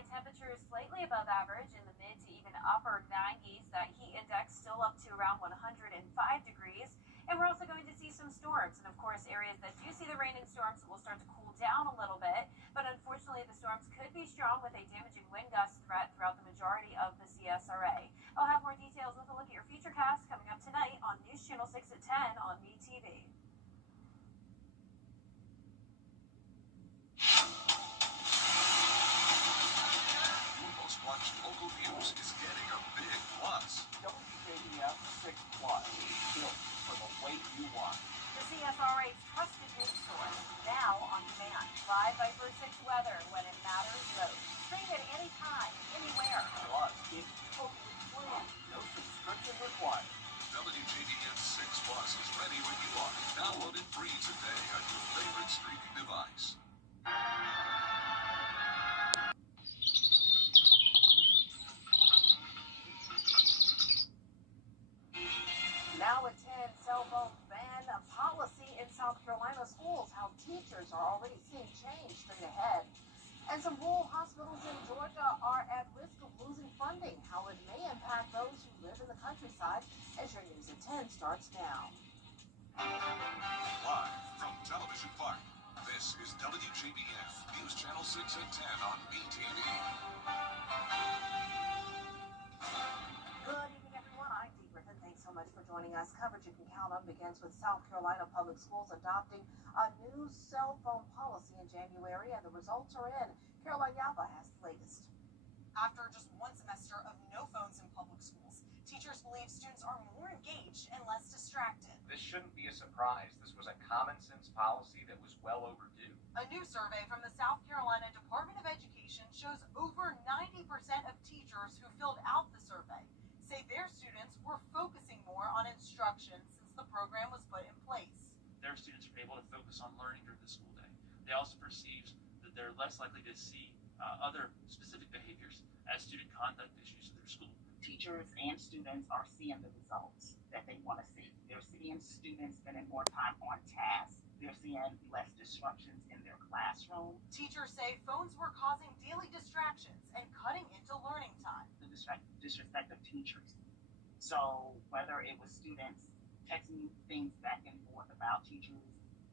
high temperatures slightly above average in the mid to even upper 90s. That heat index still up to around 105 degrees. And we're also going to see some storms. And of course, areas that do see the rain and storms will start to cool down a little bit. But unfortunately, the storms could be strong with a damaging wind gust threat throughout the majority of the CSRA. I'll have more details with a look at your futurecast coming up tonight on News Channel 6 at 10 on MeTV. Watch Local News is getting a big plus. WJBF 6 Plus, built for the way you want. The CSRA's trusted news source, now on demand. Live by First 6 weather when it matters most. Stream it anytime, anywhere. Plus, it's totally free. No subscription required. WJBF 6 Plus is ready when you are. Download it free today on your favorite streaming device. Now at 10, cell phone ban a policy in South Carolina schools. How teachers are already seeing change straight ahead. And some rural hospitals in Georgia are at risk of losing funding. How it may impact those who live in the countryside as your News at 10 starts now. Live from Television Park, this is WJBF News Channel 6 at 10 on MeTV. Good evening, everyone. I'm Dee Griffin. Thanks so much for joining us. Coverage you can count on begins with South Carolina Public Schools adopting a new cell phone policy in January, and the results are in. Caroline Yapa has the latest. After just one semester of no phones in public schools, teachers believe students are more engaged and less distracted. This shouldn't be a surprise. This was a common sense policy that was well overdue. A new survey from the South Carolina Department of Education shows over 90% of teachers who filled out the survey say their students were focusing more on instruction since the program was put in place. Their students are able to focus on learning during the school day. They also perceive that they're less likely to see other specific behaviors as student conduct issues in their school. Teachers and students are seeing the results that they want to see. They're seeing students spending more time on tasks. They're seeing less disruptions in their classroom. Teachers say phones were causing daily distractions and cutting into learning time. The disrespect of teachers. So whether it was students texting things back and forth about teachers,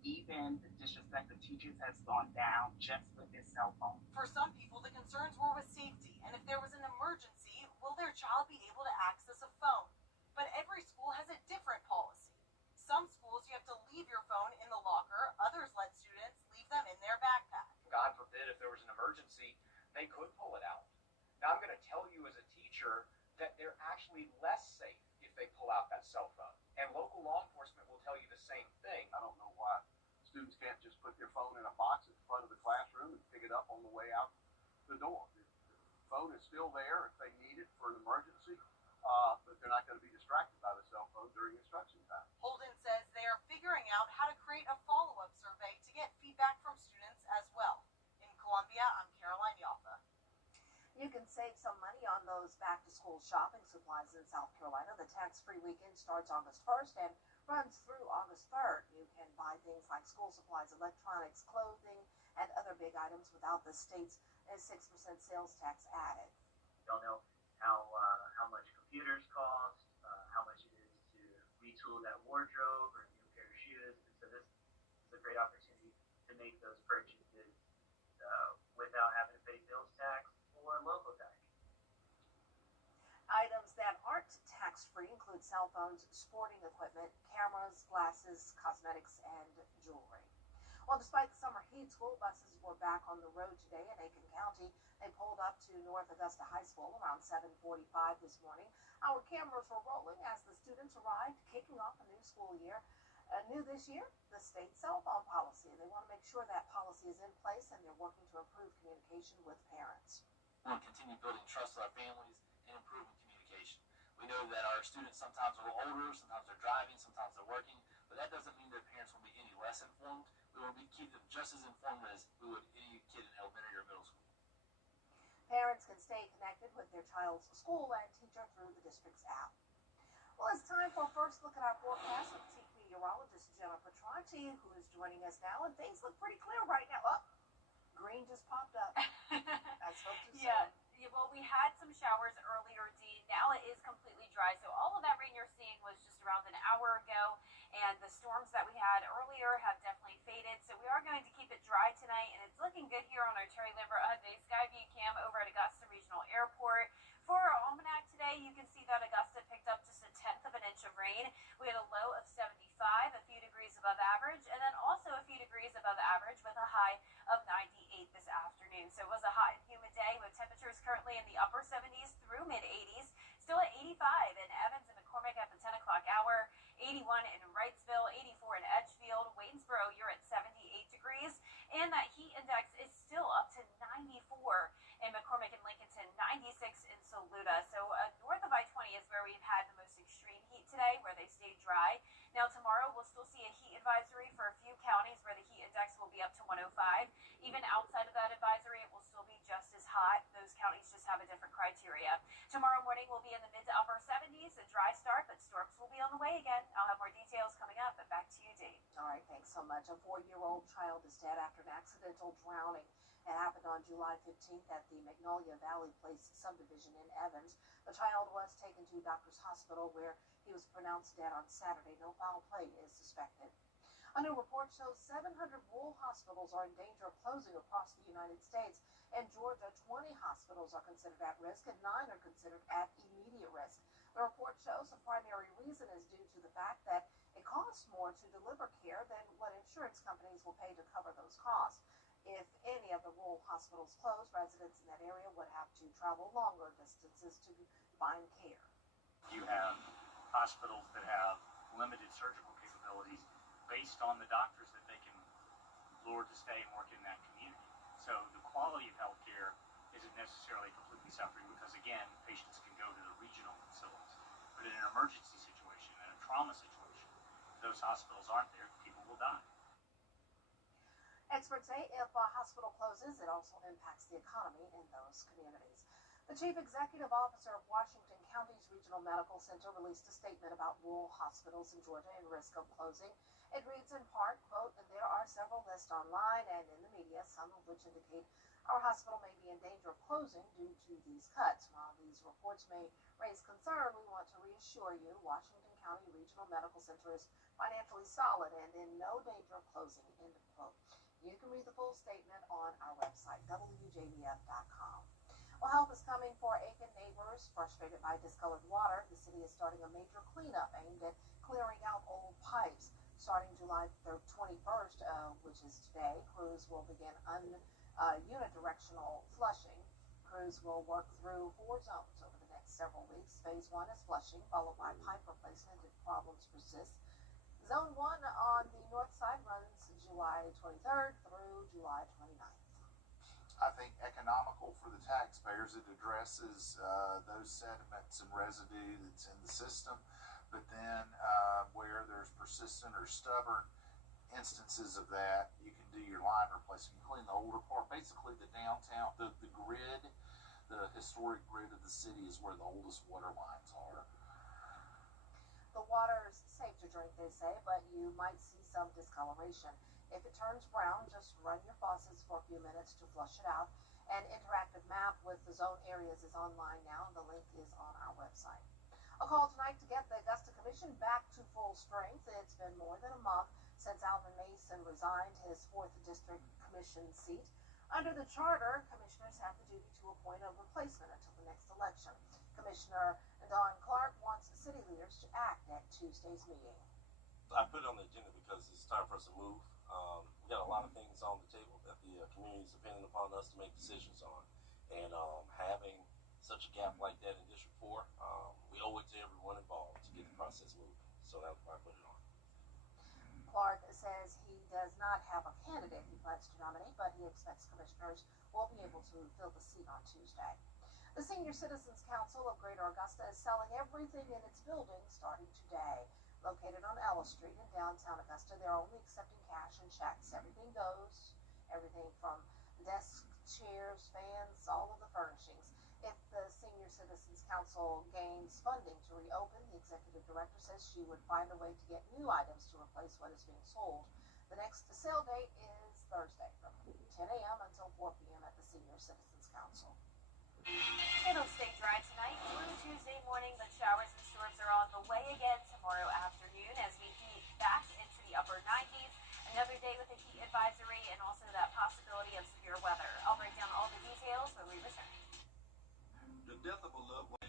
even the disrespect of teachers has gone down just with this cell phone. For some people, the concerns were with safety, and if there was an emergency, will their child be able to access a phone? But every school has a different policy. Some schools, you have to leave your phone in the locker. Others let students leave them in their backpack. God forbid, if there was an emergency, they could pull it out. Now, I'm going to tell you as a teacher that they're actually less safe if they pull out that cell phone. And local law enforcement will tell you the same thing. I don't know why students can't just put their phone in a box at the front of the classroom and pick it up on the way out the door. The phone is still there if they need it for an emergency, but they're not going to be distracted by the cell phone during instruction time. Holden says they are figuring out how to create a follow-up survey to get feedback from students as well. In Columbia, I'm Caroline Yaffa. You can save some money on those back-to-school shopping supplies in South Carolina. The tax-free weekend starts August 1st and runs through August 3rd. You can buy things like school supplies, electronics, clothing, and other big items without the state's 6% sales tax added. Don't know how much computers cost, how much it is to retool that wardrobe or a new pair of shoes. So this is a great opportunity to make those purchases without having to pay sales tax or local tax. Items that aren't tax-free include cell phones, sporting equipment, cameras, glasses, cosmetics, and jewelry. Well, despite the summer heat, school buses were back on the road today in Aiken County. They pulled up to North Augusta High School around 7:45 this morning. Our cameras were rolling as the students arrived, kicking off a new school year. New this year, the state cell phone policy. They want to make sure that policy is in place, and they're working to improve communication with parents. We want to continue building trust with our families and improving communication. We know that our students sometimes are a little older, sometimes they're driving, sometimes they're working, but that doesn't mean their parents will be any less informed. We will keep them just as informed as we would any kid in elementary or middle school. Parents can stay connected with their child's school and teacher through the district's app. Well, it's time for a first look at our forecast with chief meteorologist Jennifer Tronti, who is joining us now, and things look pretty clear right now. Oh, green just popped up as Spoke too Yeah. soon. Yeah, well, we had some showers earlier, Dean. Now it is completely dry. So all of that rain you're seeing was just around an hour ago. And the storms that we had earlier have definitely faded. So we are going to keep it dry tonight. And it's looking good here on our Terry Lambert Hyundai Skyview cam over at Augusta Regional Airport. For our almanac today, you can see that Augusta picked up just a tenth of an inch of rain. We had a low of 75, a few degrees above average, and then also a few degrees above average with a high of 98 this afternoon. So it was a hot and humid day with temperatures currently in the upper 70s through mid 80s. Still at 85 in Evans and McCormick at the 10 o'clock hour, 81 in Wrightsville, 84 in Edgefield, Waynesboro, you're at 78 degrees, and that heat index is still up to 94 in McCormick and Lincolnton, 96 in Saluda. So north of I-20 is where we've had the most extreme heat today, where they stayed dry. Now tomorrow we'll still see a heat advisory for a few counties where the heat index will be up to 105. Even outside of that advisory, it will still be just as hot. Those counties just have a different criteria. Tomorrow morning we'll be in the mid to upper 70s, a dry start, but storms will be on the way again. I'll have more details coming up, but back to you, Dee. All right, thanks so much. A 4-year-old child is dead after an accidental drowning. It happened on July 15th at the Magnolia Valley Place subdivision in Evans. The child was taken to Doctors Hospital where he was pronounced dead on Saturday. No foul play is suspected. A new report shows 700 rural hospitals are in danger of closing across the United States. In Georgia, 20 hospitals are considered at risk and 9 are considered at immediate risk. The report shows the primary reason is due to the fact that it costs more to deliver care than what insurance companies will pay to cover those costs. If any of the rural hospitals close, residents in that area would have to travel longer distances to find care. You have hospitals that have limited surgical capabilities based on the doctors that they can lure to stay and work in that community. So the quality of health care isn't necessarily completely suffering because, again, patients can go to the regional facilities. But in an emergency situation, in a trauma situation, if those hospitals aren't there, people will die. Experts say if a hospital closes, it also impacts the economy in those communities. The chief executive officer of Washington County's Regional Medical Center released a statement about rural hospitals in Georgia and risk of closing. It reads in part, quote, there are several lists online and in the media, some of which indicate our hospital may be in danger of closing due to these cuts. While these reports may raise concern, we want to reassure you Washington County Regional Medical Center is financially solid and in no danger of closing, end of quote. You can read the full statement on our website, WJBF.com. Well, help is coming for Aiken neighbors frustrated by discolored water. The city is starting a major cleanup aimed at clearing out old pipes. Starting July 21st, which is today, crews will begin unidirectional flushing. Crews will work through 4 zones over the next several weeks. Phase 1 is flushing, followed by pipe replacement if problems persist. Zone 1 on the north side runs July 23rd through July 29th. I think economical for the taxpayers. It addresses those sediments and residue that's in the system. But then where there's persistent or stubborn instances of that, you can do your line replacement. You clean the older part. Basically, the downtown, the grid, the historic grid of the city is where the oldest water lines are. The water is safe to drink, they say, but you might see some discoloration. If it turns brown, just run your faucets for a few minutes to flush it out. An interactive map with the zone areas is online now, and the link is on our website. A call tonight to get the Augusta Commission back to full strength. It's been more than a month since Alvin Mason resigned his 4th District Commission seat. Under the charter, commissioners have the duty to appoint a replacement until the next election. Commissioner Don Clark wants city leaders to act at Tuesday's meeting. I put it on the agenda because it's time for us to move. We got a lot of things on the table that the community is depending upon us to make decisions on. And having such a gap like that in District 4, we owe it to everyone involved to get the process moving. So that's why I put it on. Clark says he does not have a candidate he plans to nominate, but he expects commissioners will be able to fill the seat on Tuesday. The Senior Citizens Council of Greater Augusta is selling everything in its building starting today. Located on Ellis Street in downtown Augusta, they're only accepting cash and checks. Everything goes, everything from desks, chairs, fans, all of the furnishings. If the Senior Citizens Council gains funding to reopen, the executive director says she would find a way to get new items to replace what is being sold. The next sale date is Thursday from 10 a.m. until 4 p.m. at the Senior Citizens Council. It'll stay dry tonight through Tuesday morning, but showers and storms are on the way again tomorrow afternoon as we heat back into the upper 90s. Another day with a heat advisory and also that possibility of severe weather. I'll break down all the details when we return. The death of a loved one.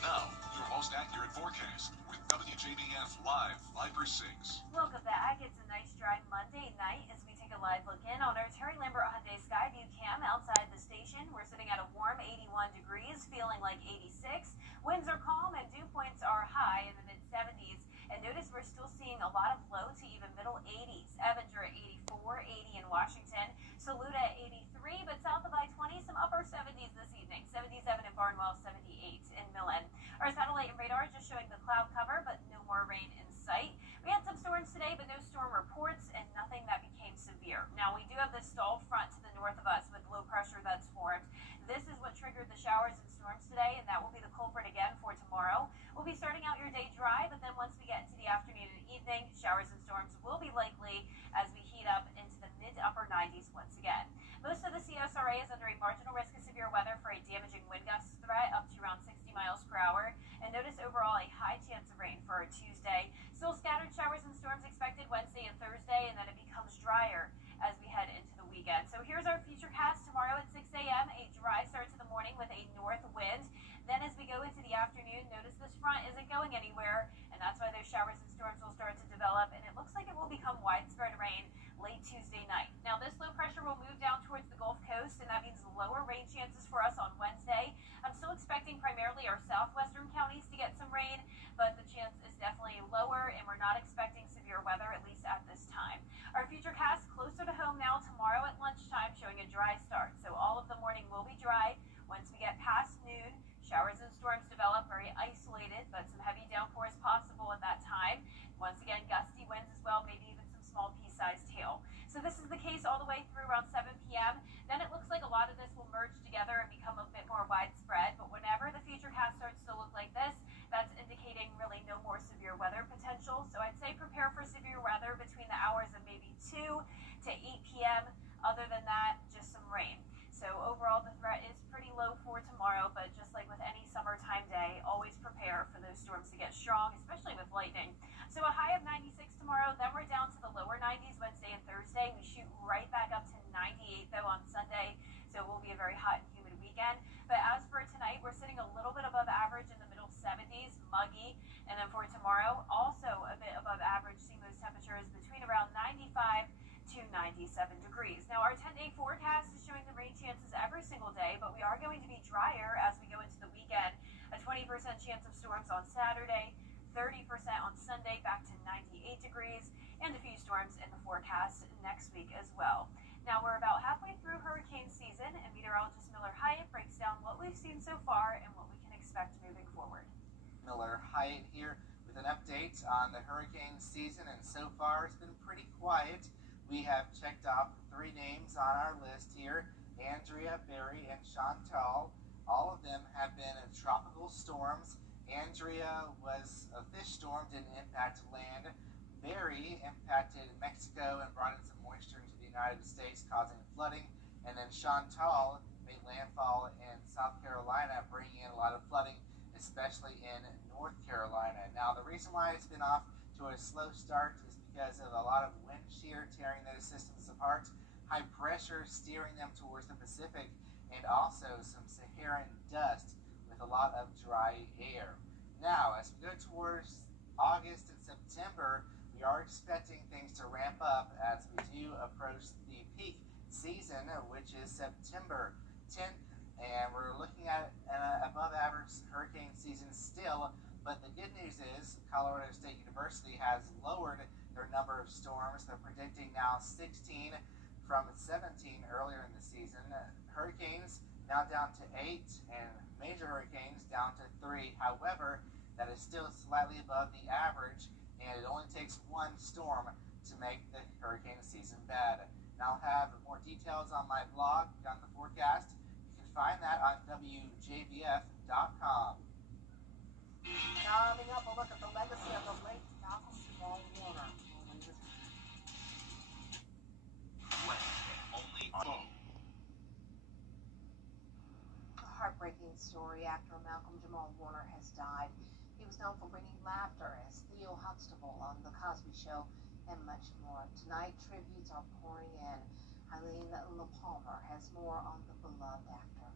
Now, your most accurate forecast with WJBF Live Viper 6. Welcome back. It's a nice dry Monday night as we take a live look in on our Terry Lambert Hyundai Skyview cam outside the station. We're sitting at a warm 81 degrees, feeling like 86. Winds are calm and dew points are high in the mid-70s. And notice we're still seeing a lot of low to even middle 80s. Evanger at 84, 80 in Washington, Saluda at 83, but south of I-20, some upper 70s this evening. 77 in Barnwell, 78 in Millen. Our satellite and radar just showing the cloud cover, but no more rain in sight. We had some storms today, but no storm reports and nothing that became severe. Now, we do have this stalled front to the north of us with low pressure that's formed. This is what triggered the showers and storms today, and that will be the culprit again for tomorrow. We'll be starting out your day dry, but then once we get into the afternoon and evening, showers and storms will be likely as we heat up into the mid-upper 90s once again. Most of the CSRA is under a marginal risk of severe weather for a damaging wind gust threat up to around 60 miles per hour. And notice overall a high chance of rain for Tuesday. Still scattered showers and storms expected Wednesday and Thursday, and then it becomes drier as we head into the weekend. So here's our futurecast tomorrow at 6 a.m. A dry start to the morning with a north wind. Then as we go into the afternoon, notice this front isn't going anywhere, and that's why those showers and storms will start to develop, and it looks like it will become widespread rain late Tuesday night. Now this low pressure will move down towards the Gulf Coast, and that means lower rain chances for us on Wednesday. I'm still expecting primarily our southwestern counties to get some rain, but the chance is definitely lower, and we're not expecting severe weather, at least at this time. Our futurecast closer to home now tomorrow at lunchtime, showing a dry start. So all of the morning will be dry. Once we get past noon, showers and storms develop, very isolated, but some heavy downpours possible at that time. Once again, gusty winds as well, maybe even some small pea-sized hail. So this is the case all the way through around 7 p.m. Then it looks like a lot of this will merge together and become a bit more widespread. But whenever the futurecast starts to look like this, that's indicating really no more severe weather potential. So I'd say prepare for severe weather between the hours of maybe 2 to 8 p.m. Other than that, just some rain. So overall, the threat is pretty low for tomorrow, but just like with any summertime day, always prepare for those storms to get strong, especially with lightning. So a high of 96 tomorrow, then we're down to the lower 90s Wednesday and Thursday. We shoot right back up to 98 though on Sunday, so it will be a very hot and humid weekend. But as for tonight, we're sitting a little bit above average in the middle 70s, muggy, and then for tomorrow, also a bit above average, seeing those temperatures between around 95 to 97 degrees. Now our 10-day forecast is showing the rain chances every single day, but we are going to be drier as we go into the weekend. A 20% chance of storms on Saturday, 30% on Sunday, back to 98 degrees, and a few storms in the forecast next week as well. Now we're about halfway through hurricane season, and meteorologist Miller Hyatt breaks down what we've seen so far and what we can expect moving forward. Miller Hyatt here with an update on the hurricane season, and so far it's been pretty quiet. We have checked off 3 names on our list here: Andrea, Barry, and Chantal. All of them have been tropical storms. Andrea was a fish storm, didn't impact land. Barry impacted Mexico and brought in some moisture into the United States, causing flooding. And then Chantal made landfall in South Carolina, bringing in a lot of flooding, especially in North Carolina. Now, the reason why it's been off to a slow start is because of a lot of wind shear tearing those systems apart, high pressure steering them towards the Pacific, and also some Saharan dust with a lot of dry air. Now, as we go towards August and September, we are expecting things to ramp up as we do approach the peak season, which is September 10th, and we're looking at an above average hurricane season still. But the good news is Colorado State University has lowered their number of storms. They're predicting now 16 from 17 earlier in the season. Hurricanes now down to 8, and major hurricanes down to 3. However, that is still slightly above the average, and it only takes 1 storm to make the hurricane season bad. Now I'll have more details on my blog on the forecast. You can find that on WJBF.com. Coming up, a look at the legacy of the late Malcolm Jamal Warner. Only sad story. Actor Malcolm Jamal Warner has died. He was known for bringing laughter as Theo Huxtable on The Cosby Show and much more. Tonight, tributes are pouring in. Eileen LaPalmer has more on the beloved actor.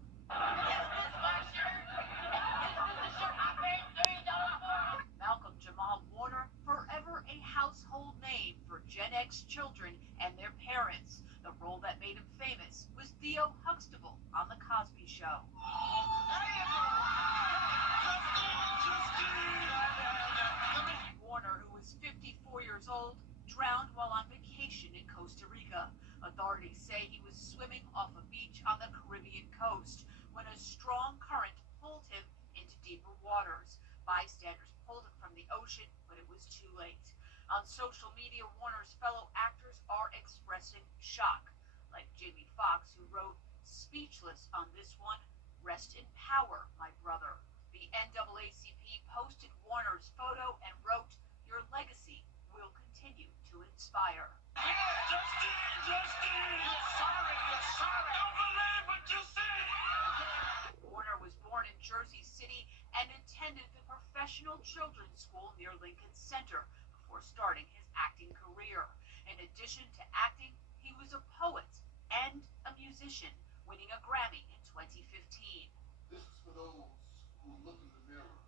Malcolm Jamal Warner, forever a household name for Gen X children and their parents. The role that made him famous was Theo Huxtable on The Cosby Show. Warner, who was 54 years old, drowned while on vacation in Costa Rica. Authorities say he was swimming off a beach on the Caribbean coast when a strong current pulled him into deeper waters. Bystanders pulled him from the ocean, but it was too late. On social media, Warner's fellow actors are expressing shock, like Jamie Foxx, who wrote, "Speechless on this one. Rest in power, my brother." The NAACP posted Warner's photo and wrote, "Your legacy will continue to inspire." Warner was born in Jersey City and attended the Professional Children's School near Lincoln Center before starting his acting career. In addition to acting, he was a poet and a musician, winning a Grammy in 2015. This is for those who look in the mirror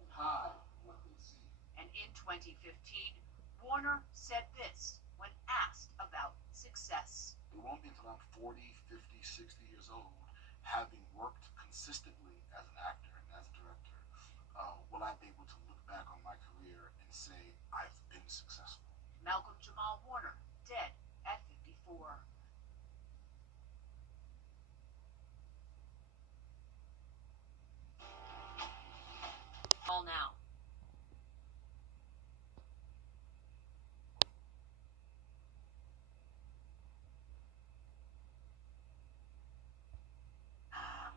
and hide what they see. And in 2015, Warner said this when asked about success. It won't be until I'm 40, 50, 60 years old, having worked consistently as an actor and as a director, will I be able to look back on my career and say, I've been successful. Malcolm Jamal Warner, dead at 54. All now.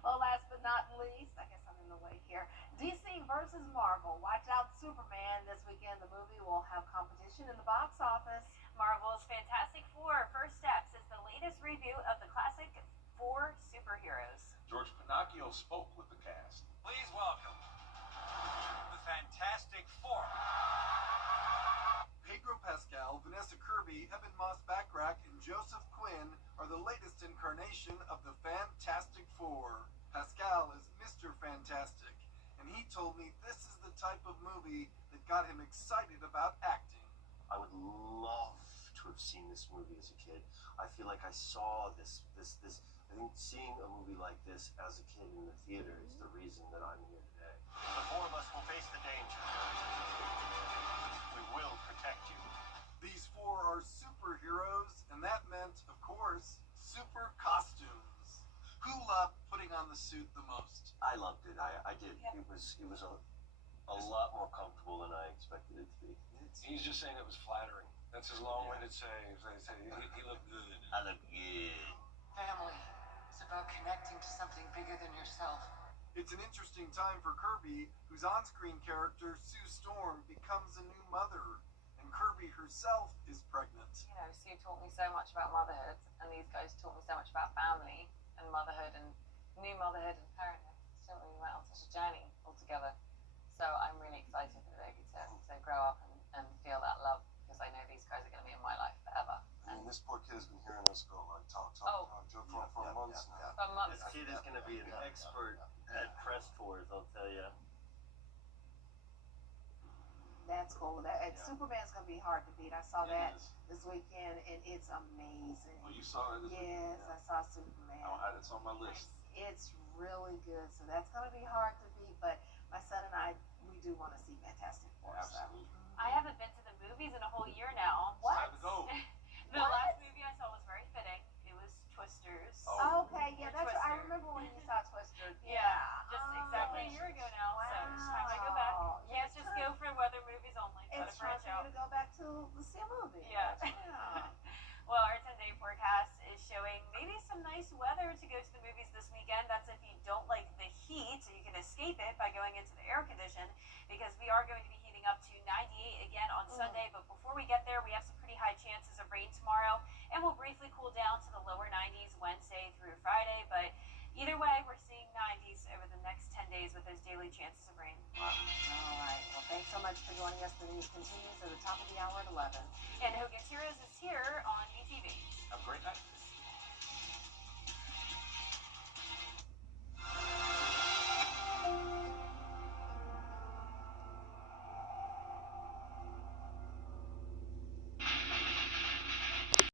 Well, last but not least, I guess I'm in the way here. DC versus Marvel. Watch out, Superman. This weekend, the movie will have competition in the box office. Marvel's Fantastic Four: First Steps is the latest reboot of the classic four superheroes. George Pinocchio spoke with the cast. Please welcome the Fantastic Four. Pedro Pascal, Vanessa Kirby, Evan Moss-Backrack, and Joseph Quinn are the latest incarnation of the Fantastic Four. Pascal is Mr. Fantastic, and he told me this is the type of movie that got him excited about acting. I would love to have seen this movie as a kid. I feel like I saw this. I think seeing a movie like this as a kid in the theater is the reason that I'm here today. The four of us will face the danger. We will protect you. These four are superheroes, and that meant, of course, super costumes. Who loved putting on the suit the most? I loved it. I did. Yeah. It was a lot more comfortable than I expected it to be. He's just saying it was flattering. That's his long-winded saying. He looked good. I look good. Family is about connecting to something bigger than yourself. It's an interesting time for Kirby, whose on-screen character, Sue Storm, becomes a new mother, and Kirby herself is pregnant. You know, Sue taught me so much about motherhood, and these guys taught me so much about family and motherhood and new motherhood and parenthood. So we went on such a journey all together. So I'm really excited for the baby to grow up and feel that love, because I know these guys are going to be in my life forever. I mean, this poor kid has been hearing us go like talk joke for months now. For months. This kid is going to be an expert at press tours, I'll tell you. That's cool. Superman's going to be hard to beat. I saw that this weekend, and it's amazing. Oh, you saw it? Yes, I saw Superman. It's on my list. It's really good, so that's going to be hard to beat, but my son and I, we do want to see Fantastic Four. Absolutely. So. I haven't been to the movies in a whole year now. What? Time to go. The last movie I saw was very fitting. It was Twisters. Oh, okay, yeah, that's right. I remember when you saw Twisters. Yeah, just exactly a year ago now. Wow. So it's time to go back. Can't just go for weather movies only. It's time for you to go back to see a movie. Yeah. Well, our 10-day forecast is showing maybe some nice weather to go to the movies this weekend. That's if you don't like the heat, so you can escape it by going into the air condition, because we are going to be heating up to 98 again on Sunday. But before we get there, we have some pretty high days with those daily chances of rain. All right. Well, thanks so much for joining us. The news continues at the top of the hour at 11. And Who Gets Heroes is here on